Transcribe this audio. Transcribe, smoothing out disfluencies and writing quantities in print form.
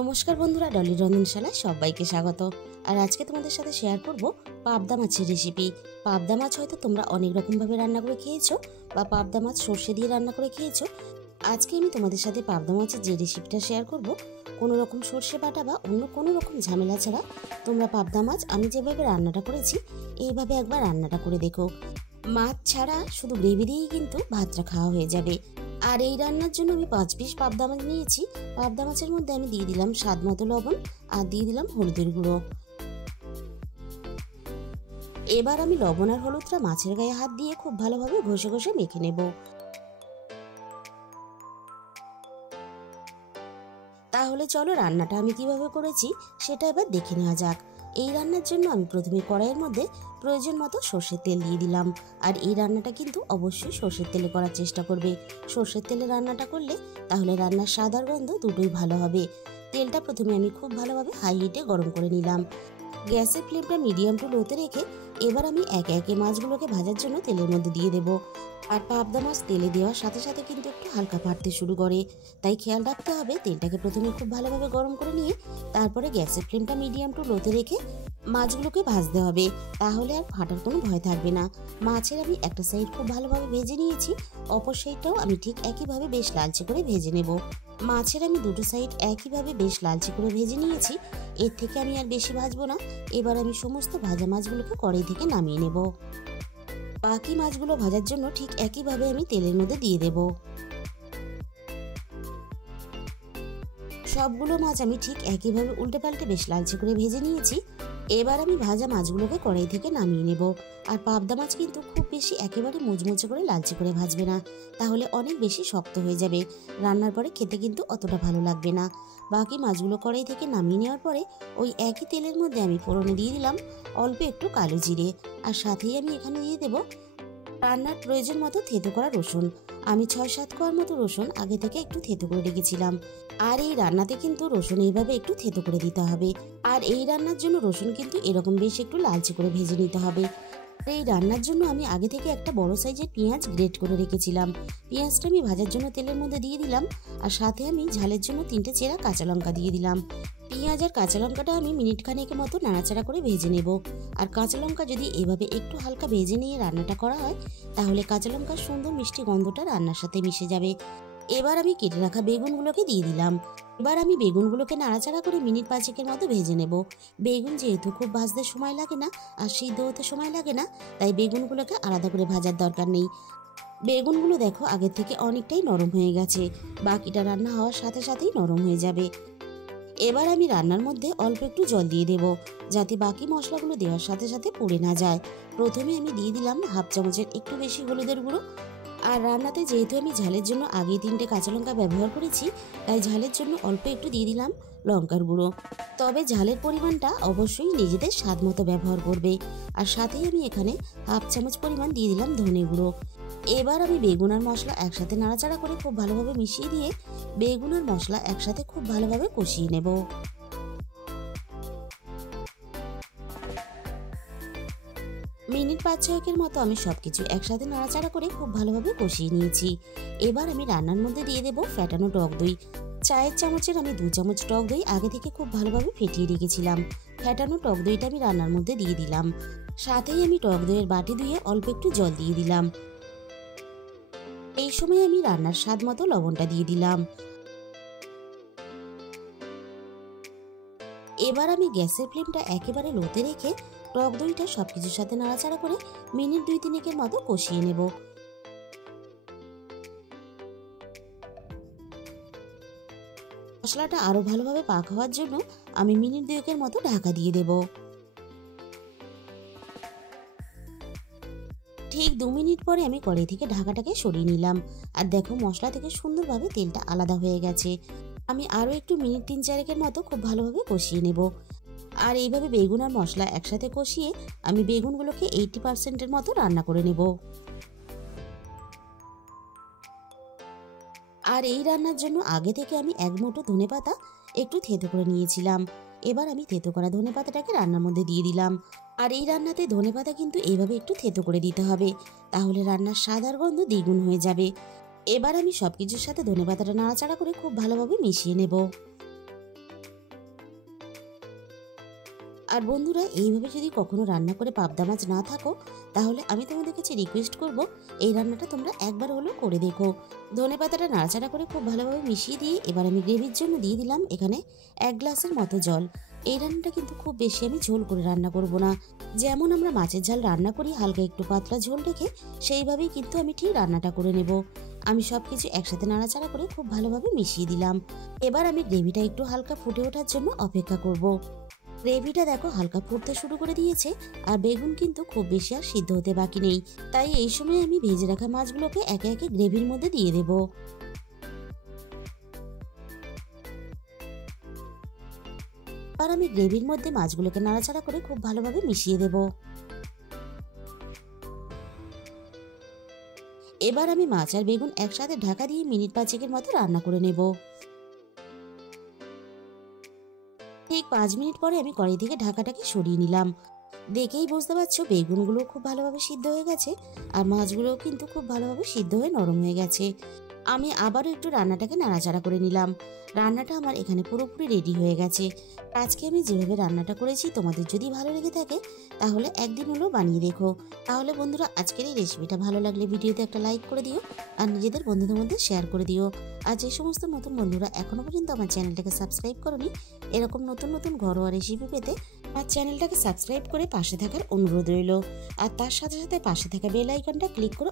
নমস্কার বন্ধুরা, ডলির রন্ধনশালায় সবাইকে স্বাগত। আর আজকে তোমাদের সাথে শেয়ার করব পাবদা মাছের রেসিপি। পাবদা মাছ হয়তো তোমরা অনেক রকমভাবে রান্না করে খেয়েছো বা পাবদা মাছ সর্ষে দিয়ে রান্না করে খেয়েছো। আজকে আমি তোমাদের সাথে পাবদা মাছের যে রেসিপিটা শেয়ার করব, কোনো রকম সর্ষে বাটা বা অন্য কোনো রকম ঝামেলা ছাড়া তোমরা পাবদা মাছ আমি যেভাবে রান্নাটা করেছি এইভাবে একবার রান্নাটা করে দেখো। মাছ ছাড়া শুধু গ্রেভি দিয়েই কিন্তু ভাতটা খাওয়া হয়ে যাবে। আর এই রান্নার জন্য আমি 5 পিস পাবদা মাছ নিয়েছি। পাবদা মাছের মধ্যে আমি দিয়ে দিলাম স্বাদ মতো লবণ আর দিয়ে দিলাম হলুদের গুঁড়ো। এবার আমি লবণ আর হলুদটা মাছের গায়ে হাত দিয়ে খুব ভালোভাবে ঘষে ঘষে মেখে নেব। তাহলে চলো রান্নাটা আমি কিভাবে করেছি সেটা এবার দেখে নেওয়া যাক। এই রান্নার জন্য আমি প্রথমে কড়াইয়ের মধ্যে প্রয়োজন মতো সর্ষের তেল দিয়ে দিলাম। আর এই রান্নাটা কিন্তু অবশ্যই সর্ষের তেলে করার চেষ্টা করবে। সর্ষের তেলে রান্নাটা করলে তাহলে রান্নার স্বাদ আর গন্ধ দুটোই ভালো হবে। তেলটা প্রথমে আমি খুব ভালোভাবে হাই হিটে গরম করে নিলাম। গ্যাসের ফ্লেমটা মিডিয়াম টু লোতে রেখে এবার আমি একে একে মাছগুলোকে ভাজার জন্য তেলের মধ্যে দিয়ে দেব। আর পাবদা মাছ তেলে দেওয়ার সাথে সাথে কিন্তু একটু হালকা ফাটতে শুরু করে, তাই খেয়াল রাখতে হবে তেলটাকে প্রথমে খুব ভালোভাবে গরম করে নিয়ে তারপরে গ্যাসের ফ্লেমটা মিডিয়াম টু লোতে রেখে মাছগুলোকে ভাজতে হবে। তাহলে আর ফাটার কোনো ভয় থাকবে না। মাছের আমি একটা সাইড খুব ভালোভাবে ভেজে নিয়েছি, অপর সাইডটাও আমি ঠিক একইভাবে বেশ লালচে করে ভেজে নেব। মাছের আমি দুটো সাইড একইভাবে বেশ লালচে করে ভেজে নিয়েছি। এর থেকে আমি আর বেশি ভাজবো না। এবার আমি সমস্ত ভাজা মাছগুলোকে কড়াই থেকে নামিয়ে নেব। বাকি মাছগুলো ভাজার জন্য ঠিক একইভাবে আমি তেলের মধ্যে দিয়ে দেব। সবগুলো মাছ আমি ঠিক একইভাবে উল্টে পাল্টে বেশ লালচে করে ভেজে নিয়েছি। এবার আমি ভাজা মাছগুলোকে কড়াই থেকে নামিয়ে নেব। আর পাবদা মাছ কিন্তু খুব বেশি একেবারে মুচমুচে করে লালচে করে ভাজবে না, তাহলে অনেক বেশি শক্ত হয়ে যাবে। রান্নার পরে খেতে কিন্তু অতটা ভালো লাগবে না। বাকি মাছগুলো কড়াই থেকে নামিয়ে নেওয়ার পরে ওই একই তেলের মধ্যে আমি ফোড়নে দিয়ে দিলাম অল্প একটু কালো জিরে। আর সাথেই আমি এখানে দিয়ে দেব রান্নার প্রয়োজন মতো থেতো করা রসুন। আমি 6-7 কোয়ার মতো রসুন আগে থেকে একটু থেতো করে রেখেছিলাম। আর এই রান্নাতে কিন্তু রসুন এইভাবে একটু থেতো করে দিতে হবে। আর এই রান্নার জন্য রসুন কিন্তু এরকম বেশ একটু লালচে করে ভেজে নিতে হবে। এই রান্নার জন্য আমি আগে থেকে একটা বড় সাইজের পেঁয়াজ গ্রেট করে রেখেছিলাম। পেঁয়াজটা আমি ভাজার জন্য তেলের মধ্যে দিয়ে দিলাম। আর সাথে আমি ঝালের জন্য 3টে চেরা কাঁচা লঙ্কা দিয়ে দিলাম। পেঁয়াজ আর কাঁচা লঙ্কাটা আমি মিনিট খানেকের মতো নাড়াচাড়া করে ভেজে নেব। আর কাঁচা লঙ্কা যদি এভাবে একটু হালকা ভেজে নিয়ে রান্নাটা করা হয় তাহলে কাঁচা লঙ্কার সুন্দর মিষ্টি গন্ধটা রান্নার সাথে মিশে যাবে। এবার আমি কেটে রাখা বেগুনগুলোকে দিয়ে দিলাম। এবার আমি বেগুনগুলোকে নাড়াচাড়া করে মিনিট 5-এর মতো ভেজে নেব। বেগুন যেহেতু খুব ভাজতে সময় লাগে না আর সিদ্ধ হতে সময় লাগে না, তাই বেগুনগুলোকে আলাদা করে ভাজার দরকার নেই। বেগুনগুলো দেখো আগের থেকে অনেকটাই নরম হয়ে গেছে। বাকিটা রান্না হওয়ার সাথে সাথেই নরম হয়ে যাবে। এবার আমি রান্নার মধ্যে অল্প একটু জল দিয়ে দেব, যাতে বাকি মশলাগুলো দেওয়ার সাথে সাথে পুড়ে না যায়। প্রথমে আমি দিয়ে দিলাম হাফ চামচের একটু বেশি হলুদের গুঁড়ো। আর রান্নাতে যেহেতু আমি ঝালের জন্য আগেই 3টে কাঁচা লঙ্কা ব্যবহার করেছি, তাই ঝালের জন্য অল্প একটু দিয়ে দিলাম লঙ্কার গুঁড়ো। তবে ঝালের পরিমাণটা অবশ্যই নিজেদের স্বাদ মতো ব্যবহার করবে। আর সাথেই আমি এখানে হাফ চামচ পরিমাণ দিয়ে দিলাম ধনে গুঁড়ো। এবার আমি বেগুন আর মশলা একসাথে নাড়াচাড়া করে খুব ভালোভাবে মিশিয়ে দিয়ে বেগুন আর মশলা একসাথে খুব ভালোভাবে কষিয়ে নেব। মিনিট 5-6 মতো আমি সবকিছু একসাথে নাড়াচাড়া করে খুব ভালোভাবে কষিয়ে নিয়েছি। এবার আমি রান্নার মধ্যে দিয়ে দেব ফ্যাটানো টক দই। চায়ের চামচের আমি 2 চামচ টক দই আগে থেকে খুব ভালোভাবে ফেটিয়ে রেখেছিলাম। ফ্যাটানো টক দইটা আমি রান্নার মধ্যে দিয়ে দিলাম। সাথেই আমি টক দইয়ের বাটি ধুয়ে অল্প একটু জল দিয়ে দিলাম। এই সময় আমি রান্নার স্বাদ মতো লবণটা দিয়ে দিলাম। এবার আমি গ্যাসের ফ্লেমটা একেবারে লোতে রেখে টক দইটা সবকিছুর সাথে নাড়াচাড়া করে মিনিট 2-3 মতো কষিয়ে নেব। মশলাটা আরো ভালোভাবে পাক হওয়ার জন্য আমি মিনিট 2 মতো ঢাকা দিয়ে দেব। ঠিক 2 মিনিট পরে আমি কড়াই থেকে ঢাকাটাকে সরিয়ে নিলাম। আর দেখো মশলা থেকে সুন্দরভাবে তেলটা আলাদা হয়ে গেছে। আমি আরো একটু মিনিট 3-4 মতো খুব ভালোভাবে কষিয়ে নেব। আর এইভাবে বেগুন আর মশলা একসাথে কষিয়ে আমি বেগুনগুলোকে 80% মতো রান্না করে নেব। আর এই রান্নার জন্য আগে থেকে আমি 1 মুঠো ধনেপাতা একটু থেতো করে নিয়েছিলাম। এবার আমি থেতো করা ধনেপাতাটাকে রান্নার মধ্যে দিয়ে দিলাম। আর এই রান্নাতে ধনেপাতা কিন্তু এইভাবে একটু থেতো করে দিতে হবে, তাহলে রান্নার স্বাদ আর গন্ধ দ্বিগুণ হয়ে যাবে। এবার আমি সবকিছুর সাথে ধনেপাতাটা নাড়াচাড়া করে খুব ভালোভাবে মিশিয়ে নেব। আর বন্ধুরা, এইভাবে যদি কখনো রান্না করে পাবদা মাছ না থাকো, তাহলে আমি তোমাদের কাছে রিকোয়েস্ট করব এই রান্নাটা তোমরা একবার হলেও করে দেখো। ধনেপাতাটা নাড়াচাড়া করে খুব ভালোভাবে মিশিয়ে দিয়ে এবার আমি গ্রেভির জন্য দিয়ে দিলাম এখানে 1 গ্লাসের মতো জল। এই রান্নাটা কিন্তু খুব বেশি আমি ঝোল করে রান্না করব না। যেমন আমরা মাছের ঝাল রান্না করি হালকা একটু পাতলা ঝোল রেখে, সেইভাবেই কিন্তু আমি ঠিক রান্নাটা করে নেব। আমি সব কিছু একসাথে নাড়াচাড়া করে খুব ভালোভাবে মিশিয়ে দিলাম। এবার আমি গ্রেভিটা একটু হালকা ফুটে ওঠার জন্য অপেক্ষা করব। গ্রেভিটা দেখো হালকা ফুটতে শুরু করে দিয়েছে, আর বেগুন কিন্তু খুব বেশি আর সিদ্ধ হতে বাকি নেই। তাই এই সময় আমি ভেজে রাখা মাছগুলোকে একে একে গ্রেভির মধ্যে দিয়ে দেব। আর আমি গ্রেভির মধ্যে মাছগুলোকে নাড়াচাড়া করে খুব ভালোভাবে মিশিয়ে দেব। এবার আমি মাছ আর বেগুন একসাথে ঢাকা দিয়ে মিনিট 5 মতো রান্না করে নেব। ঠিক 5 মিনিট পরে আমি কড়াই থেকে ঢাকাটাকে সরিয়ে নিলাম। দেখেই বুঝতে পারছো বেগুনগুলো খুব ভালোভাবে সিদ্ধ হয়ে গেছে, আর মাছগুলোও কিন্তু খুব ভালোভাবে সিদ্ধ হয়ে নরম হয়ে গেছে। আমি আবারও একটু রান্নাটাকে নাড়াচাড়া করে নিলাম। রান্নাটা আমার এখানে পুরোপুরি রেডি হয়ে গেছে। আজকে আমি যেভাবে রান্নাটা করেছি তোমাদের যদি ভালো লেগে থাকে, তাহলে একদিন হলেও বানিয়ে দেখো। তাহলে বন্ধুরা, আজকের এই রেসিপিটা ভালো লাগলে ভিডিওতে একটা লাইক করে দিও, আর নিজেদের বন্ধুদের মধ্যে শেয়ার করে দিও। আর যে সমস্ত নতুন বন্ধুরা এখনো পর্যন্ত আমার চ্যানেলটাকে সাবস্ক্রাইব করোনি, এরকম নতুন নতুন ঘরোয়া রেসিপি পেতে আমার চ্যানেলটাকে সাবস্ক্রাইব করে পাশে থাকার অনুরোধ রইল। আর তার সাথে সাথে পাশে থাকা বেল আইকনটা ক্লিক করে